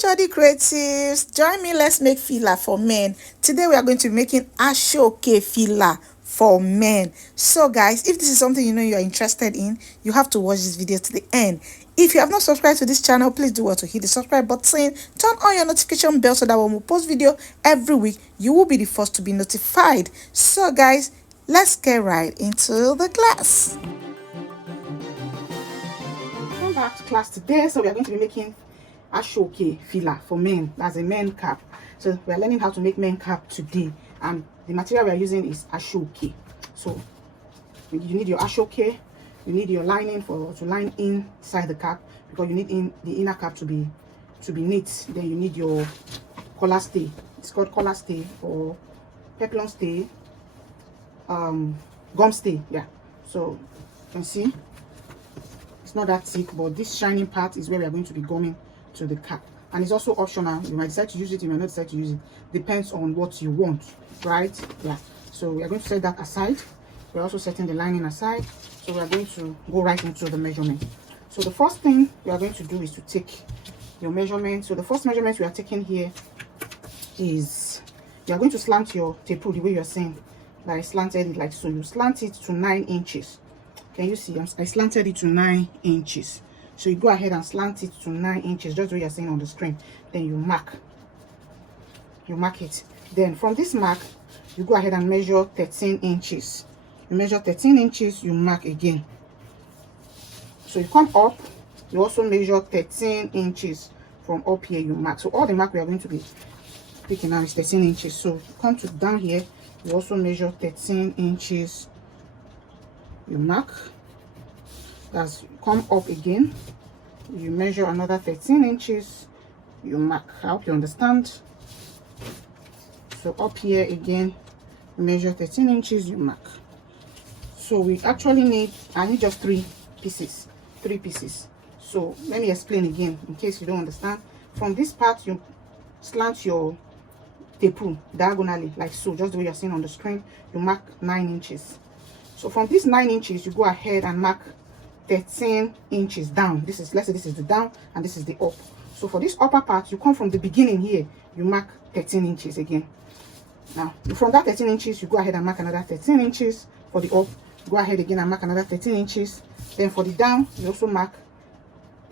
Jody Creatives, join me, let's make fila for men. Today we are going to be making ASO-OKE fila for men. So guys, if this is something you know you are interested in, you have to watch this video to the end. If you have not subscribed to this channel, please do well to hit the subscribe button, turn on your notification bell so that when we post video every week, you will be the first to be notified. So guys, let's get right into the class. Welcome back to class today. So we are going to be making ASO-OKE fila for men. That's a men cap. So we are learning how to make men cap today, and the material we are using is ASO-OKE. So you need your ASO-OKE, you need your lining to line inside the cap, because you need the inner cap to be neat. Then you need your collar stay. It's called collar stay or peplum stay, gum stay. Yeah. So you can see it's not that thick, but this shining part is where we are going to be gumming to the cap, and it's also optional. You might decide to use it, you might not decide to use it, depends on what you want, right? Yeah. So we are going to set that aside. We're also setting the lining aside, so we are going to go right into the measurement. So the first thing we are going to do is to take your measurement. So the first measurement we are taking here is, you are going to slant your tape rule the way you are saying, like slanted it like so. You slant it to 9 inches. Can you see? I slanted it to 9 inches. So you go ahead and slant it to 9 inches, just the way you're seeing on the screen. Then you mark it. Then from this mark, you go ahead and measure 13 inches. You measure 13 inches, you mark again. So you come up, you also measure 13 inches. From up here, you mark. So all the mark we are going to be picking now is 13 inches. So you come to down here, you also measure 13 inches. You mark. As you come up again, you measure another 13 inches, you mark. I hope you understand. So up here again, you measure 13 inches, you mark. So we actually I need just 3 pieces. So let me explain again in case you don't understand. From this part, you slant your tape rule diagonally like so, just the way you're seeing on the screen. You mark 9 inches. So from this 9 inches, you go ahead and mark 13 inches down. Let's say this is the down and this is the up. So for this upper part, you come from the beginning here, you mark 13 inches again. Now from that 13 inches, you go ahead and mark another 13 inches. For the up, go ahead again and mark another 13 inches. Then for the down, you also mark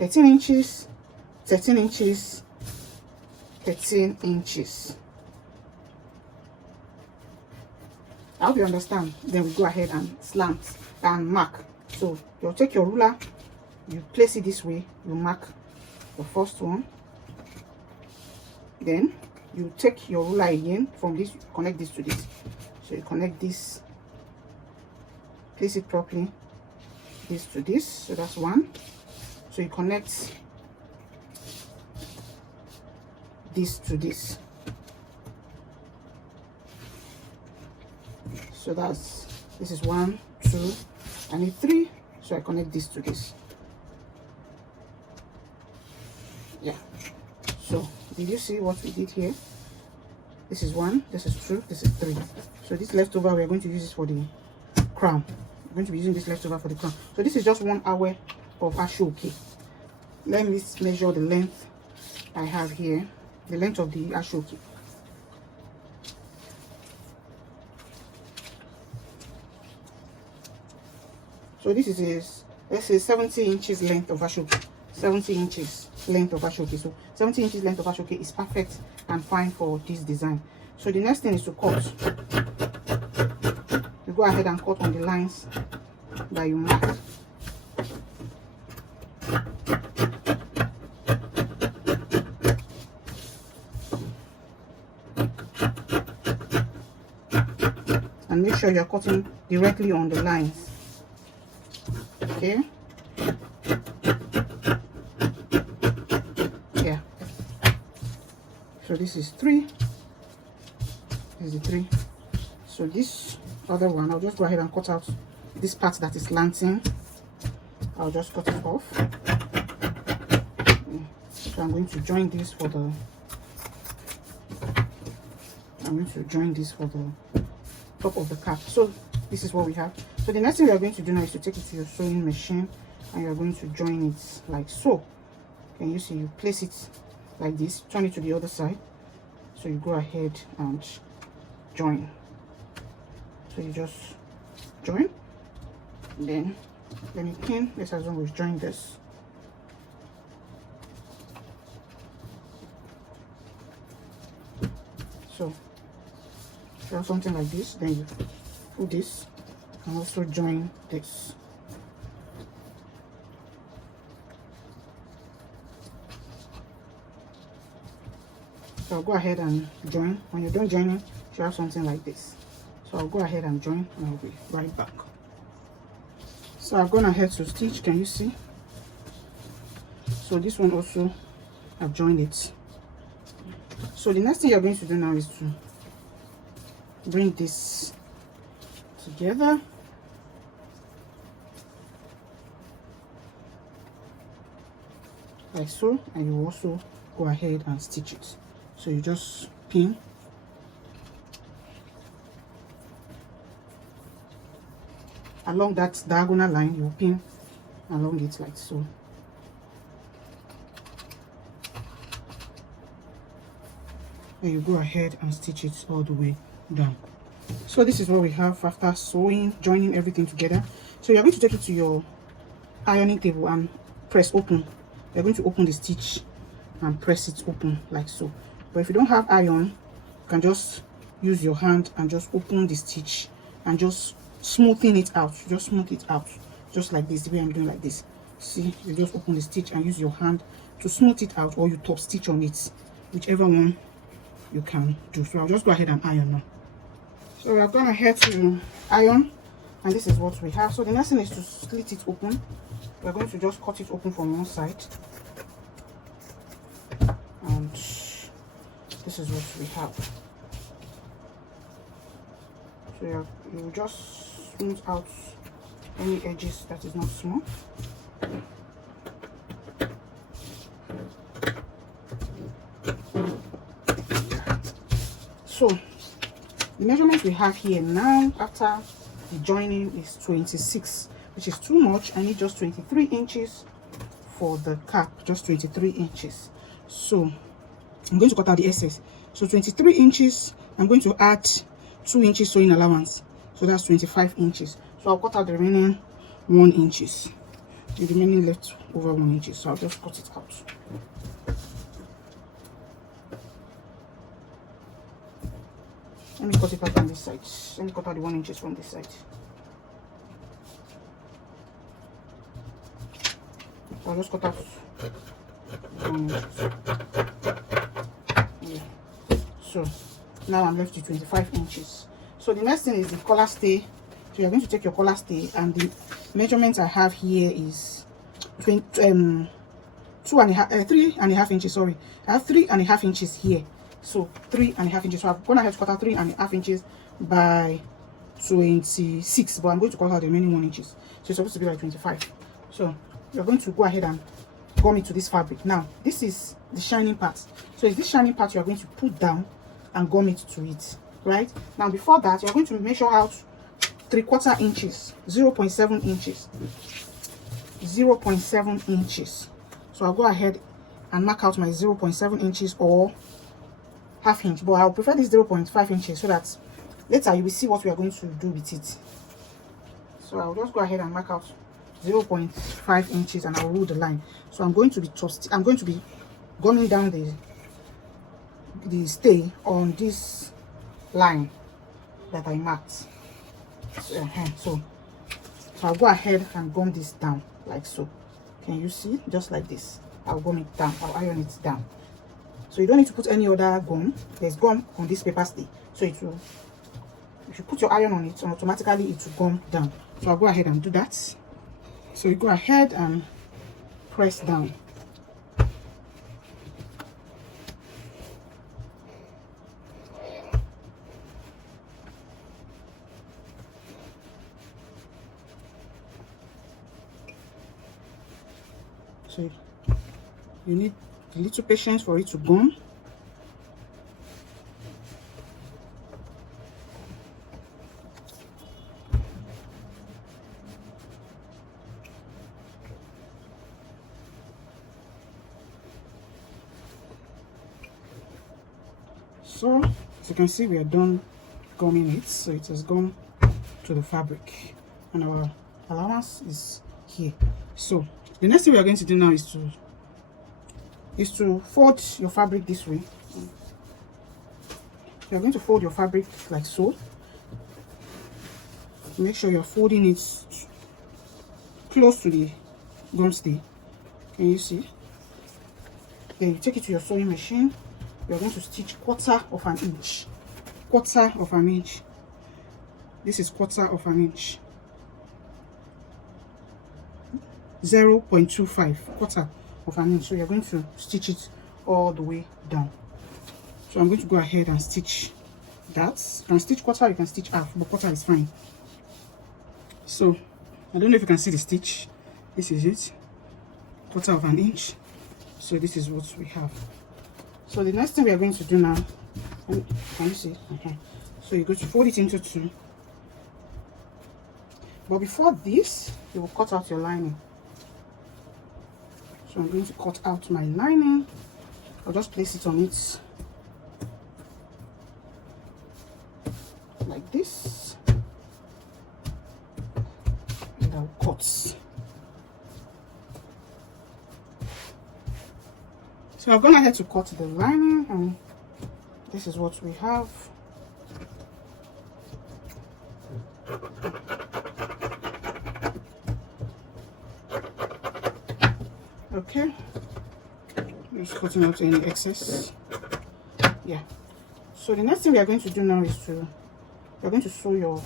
13 inches, 13 inches, 13 inches. I hope you understand. Then we go ahead and slant and mark. So you'll take your ruler, you place it this way, you mark the first one. Then you take your ruler again from this, you connect this to this. So you connect this, place it properly, this to this. So that's one. So you connect this to this. So this is 1, 2, I need 3, so I connect this to this. Yeah. So did you see what we did here? This is 1, this is 2, this is 3. So this leftover, we are going to use this for the crown. We're going to be using this leftover for the crown. So this is just 1 hour of ASO-OKE. Let me measure the length I have here, the length of the ASO-OKE. So this is let's say 70 inches length of ASO-OKE. 70 inches length of ASO-OKE. So 70 inches length of ASO-OKE is perfect and fine for this design. So the next thing is to cut. You go ahead and cut on the lines that you mark. And make sure you're cutting directly on the lines. Okay. Yeah. So this is 3. This is the 3. So this other one, I'll just go ahead and cut out this part that is slanting. I'll just cut it off. So I'm going to join this for the top of the cap. So this is what we have. So the next thing we are going to do now is to take it to your sewing machine, and you're going to join it like so. Can you see? You place it like this, turn it to the other side. So you go ahead and join. So you just join, then you pin. Let's assume we've joined this. So you have something like this, then you put this and also join this. So I'll go ahead and join. When you're done joining, you have something like this. So I'll go ahead and join and I'll be right back. So I've gone ahead to stitch. Can you see? So this one also, I've joined it. So the next thing you're going to do now is to bring this together. Like so, and you also go ahead and stitch it. So you just pin along that diagonal line, you pin along it like so. And you go ahead and stitch it all the way down. So this is what we have after sewing, joining everything together. So you're going to take it to your ironing table and press open. You're going to open the stitch and press it open like so. But if you don't have iron, you can just use your hand and just open the stitch and just smoothing it out. Just smooth it out, just like this, the way I'm doing like this. See, you just open the stitch and use your hand to smooth it out, or you top stitch on it, whichever one you can do. So I'll just go ahead and iron now. So we're gone ahead to iron, and this is what we have. So the next thing is to slit it open. We're going to just cut it open from one side, and this is what we have. So you just smooth out any edges that is not smooth. So the measurement we have here now after the joining is 26, which is too much. I need just 23 inches for the cap, just 23 inches. So I'm going to cut out the excess. So 23 inches, I'm going to add 2 inches sewing allowance, so that's 25 inches. So I'll cut out the remaining 1 inches, the remaining left over 1 inch. So I'll just cut it out. Let me cut it out on this side. Let me cut out the 1 inches from this side. So I'll just cut out 1 inch. Yeah. So now I'm left with 25 inches. So the next thing is the collar stay. So you're going to take your collar stay, and the measurement I have here is 3.5 inches. Sorry, I have 3.5 inches here. So 3.5 inches. So I've gone ahead to cut out 3.5 inches by 26, but I'm going to cut out the remaining 1 inches. So it's supposed to be like 25. So you're going to go ahead and gum it to this fabric. Now this is the shining part. So it's this shining part you are going to put down and gum it to it. Right now, before that, you're going to measure out 3/4 inches, 0.7 inches, 0.7 inches. So I'll go ahead and mark out my 0.7 inches or half inch, but I'll prefer this 0.5 inches so that later you will see what we are going to do with it. So I'll just go ahead and mark out 0.5 inches and I'll rule the line. So I'm going to be gumming down the stay on this line that I marked. So I'll go ahead and gum this down like so. Can you see? Just like this. I'll gum it down. I'll iron it down. So you don't need to put any other gum. There's gum on this paper stay, so it will, if you put your iron on it, automatically it will gum down. So I'll go ahead and do that. So you go ahead and press down. So you need a little patience for it to gum. So as you can see, we are done gumming it, so it has gone to the fabric and our allowance is here. So the next thing we are going to do now is to fold your fabric this way. You're going to fold your fabric like so. Make sure you're folding it close to the gum stay. Can you see? Then you take it to your sewing machine. You're going to stitch 1/4 of an inch. 1/4 of an inch. This is 1/4 of an inch. 0.25, 1/4 of an inch. So you're going to stitch it all the way down. So I'm going to go ahead and stitch that. You can stitch 1/4, you can stitch half, but 1/4 is fine. So I don't know if you can see the stitch. This is it, 1/4 of an inch. So this is what we have. So the next thing we are going to do now, can you see? So you're going to fold it into 2. But before this, you will cut out your lining. So I'm going to cut out my lining. I'll just place it on it like this, and I'll cut. So I've gone ahead to cut the lining, and this is what we have. Okay, just cutting out any excess. Yeah. So the next thing we are going to do now is you're going to sew your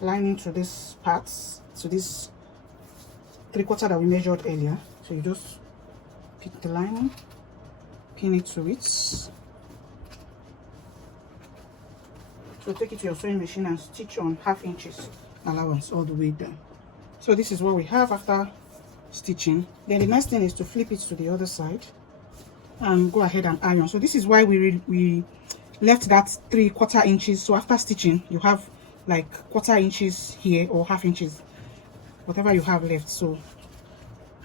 lining to this part, to this 3/4 that we measured earlier. So you just pick the lining, pin it to it. So take it to your sewing machine and stitch on 1/2 inches allowance all the way down. So this is what we have after stitching. Then the next thing is to flip it to the other side and go ahead and iron. So this is why we left that 3/4 inches. So after stitching, you have like 1/4 inches here or 1/2 inches, whatever you have left. So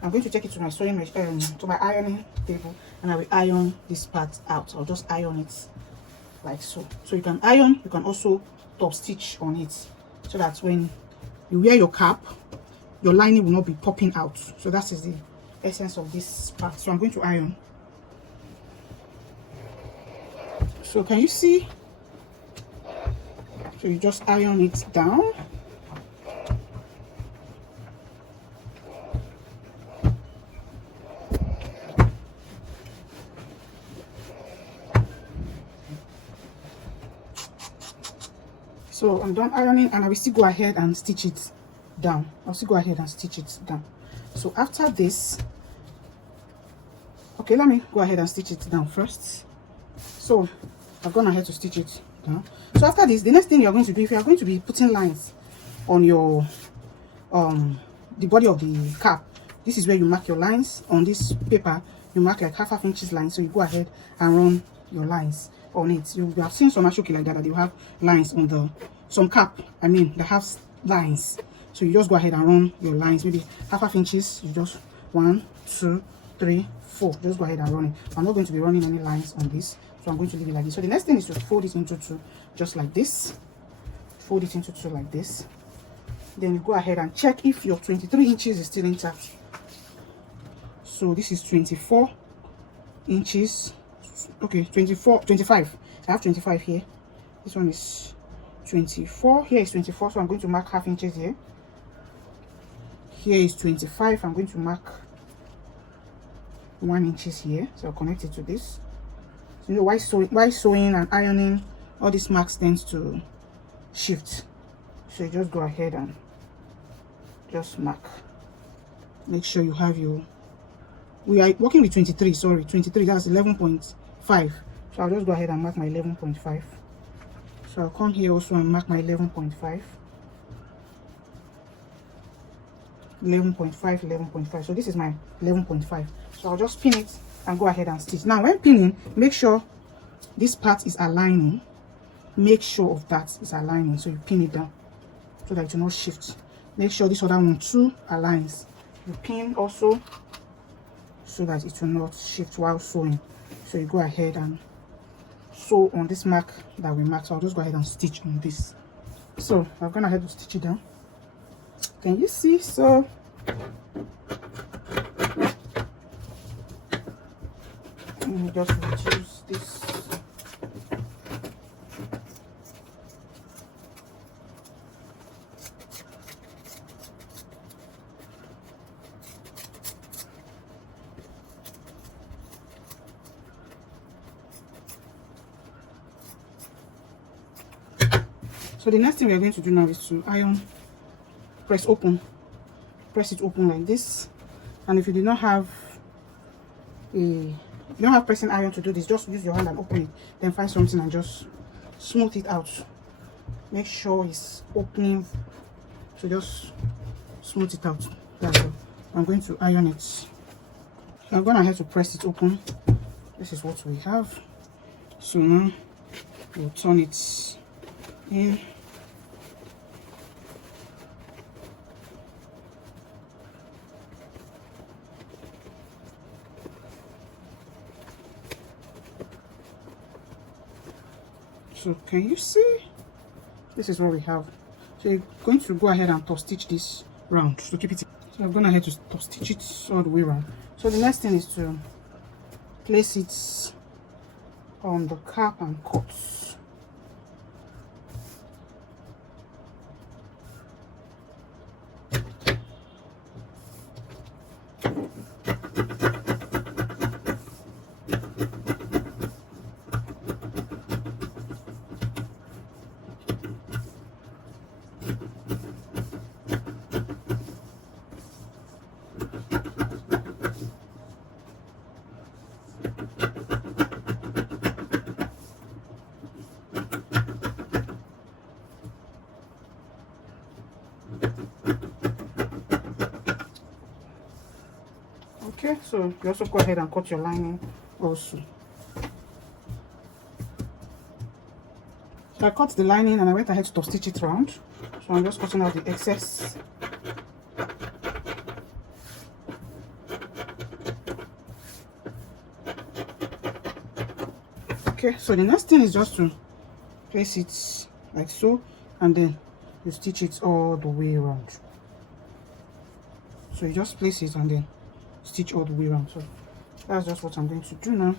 I'm going to take it to my sewing machine, to my ironing table, and I will iron this part out. I'll just iron it like so. So you can iron, you can also top stitch on it, so that when you wear your cap, your lining will not be popping out. So that is the essence of this part. So I'm going to iron. So can you see? So you just iron it down. So I'm done ironing, and I will still go ahead and stitch it down. I'll still go ahead and stitch it down. So after this, okay, let me go ahead and stitch it down first. So I've gone ahead to stitch it down. So after this, the next thing you're going to do, if you are going to be putting lines on your the body of the cap, this is where you mark your lines. On this paper, you mark like 1/2 inches lines. So you go ahead and run your lines on it. You have seen some ASO-OKE like that, you have lines on some cap, I mean, that has lines. So you just go ahead and run your lines, maybe 1/2 inches. You just 1, 2, 3, 4. Just go ahead and run it. I'm not going to be running any lines on this, so I'm going to leave it like this. So the next thing is to fold it into 2, just like this. Fold it into 2 like this. Then you go ahead and check if your 23 inches is still intact. So this is 24 inches. Okay, 25. I have 25 here. This one is 24. Here is 24, so I'm going to mark 1/2 inches here. Here is 25. I'm going to mark 1 inches here. So I'll connect it to this. So you know, why sewing and ironing, all these marks tends to shift. So you just go ahead and just mark. Make sure you have your, we are working with 23, sorry, 23, that's 11.5. So I'll just go ahead and mark my 11.5. So I'll come here also and mark my 11.5. 11.5. So this is my 11.5. So I'll just pin it and go ahead and stitch. Now when pinning, make sure this part is aligning. Make sure of that is aligning. So you pin it down so that it will not shift. Make sure this other one too aligns. You pin also so that it will not shift while sewing. So you go ahead and sew on this mark that we marked. So I'll just go ahead and stitch on this. So I've gone ahead to stitch it down. Can you see? So let me just reduce this. So the next thing we are going to do now is to iron, press it open like this. And if you do not have pressing iron to do this, just use your hand and open it, then find something and just smooth it out. Make sure it's opening, so just smooth it out. That's all. I'm going to iron it. I'm going to have to press it open. This is what we have. So now we'll turn it in. So can you see? This is what we have. So you're going to go ahead and top stitch this round to keep it. So I'm going ahead to top stitch it all the way around. So the next thing is to place it on the cap and cut. Okay, so you also go ahead and cut your lining also. So I cut the lining and I went ahead to top stitch it round. So I'm just cutting out the excess. Okay, so the next thing is just to place it like so, and then you stitch it all the way around. So you just place it and then stitch all the way around. So that's just what I'm going to do now.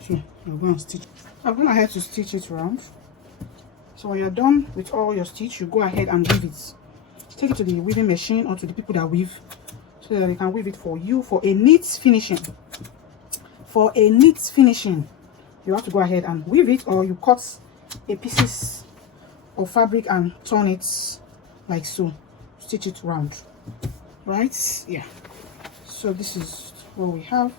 So I'm going to stitch. I'm going to have to stitch it around. So when you're done with all your stitch, you go ahead and weave it. Take it to the weaving machine or to the people that weave, so that they can weave it for you for a neat finishing. For a neat finishing, you have to go ahead and weave it, or you cut a pieces of fabric and turn it like so. Stitch it round, right? Yeah. So this is what we have.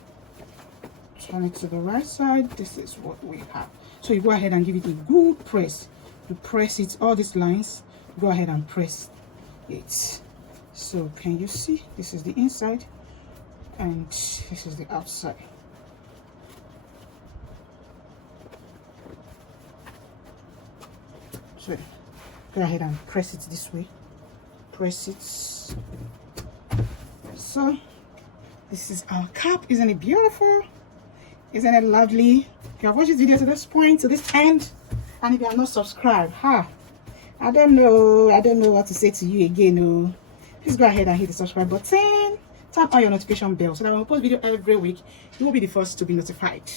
Turn it to the right side. This is what we have. So you go ahead and give it a good press. You press it, all these lines, go ahead and press it. So can you see? This is the inside and this is the outside. So go ahead and press it this way. Press it. So this is our cap. Isn't it beautiful? Isn't it lovely? If you have watched this video to this point, to this end, and if you are not subscribed, I don't know what to say to you again. Oh, please go ahead and hit the subscribe button, tap on your notification bell, so that when we post video every week, you will be the first to be notified.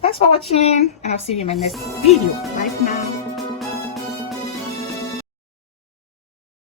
Thanks for watching, and I'll see you in my next video. Bye for now.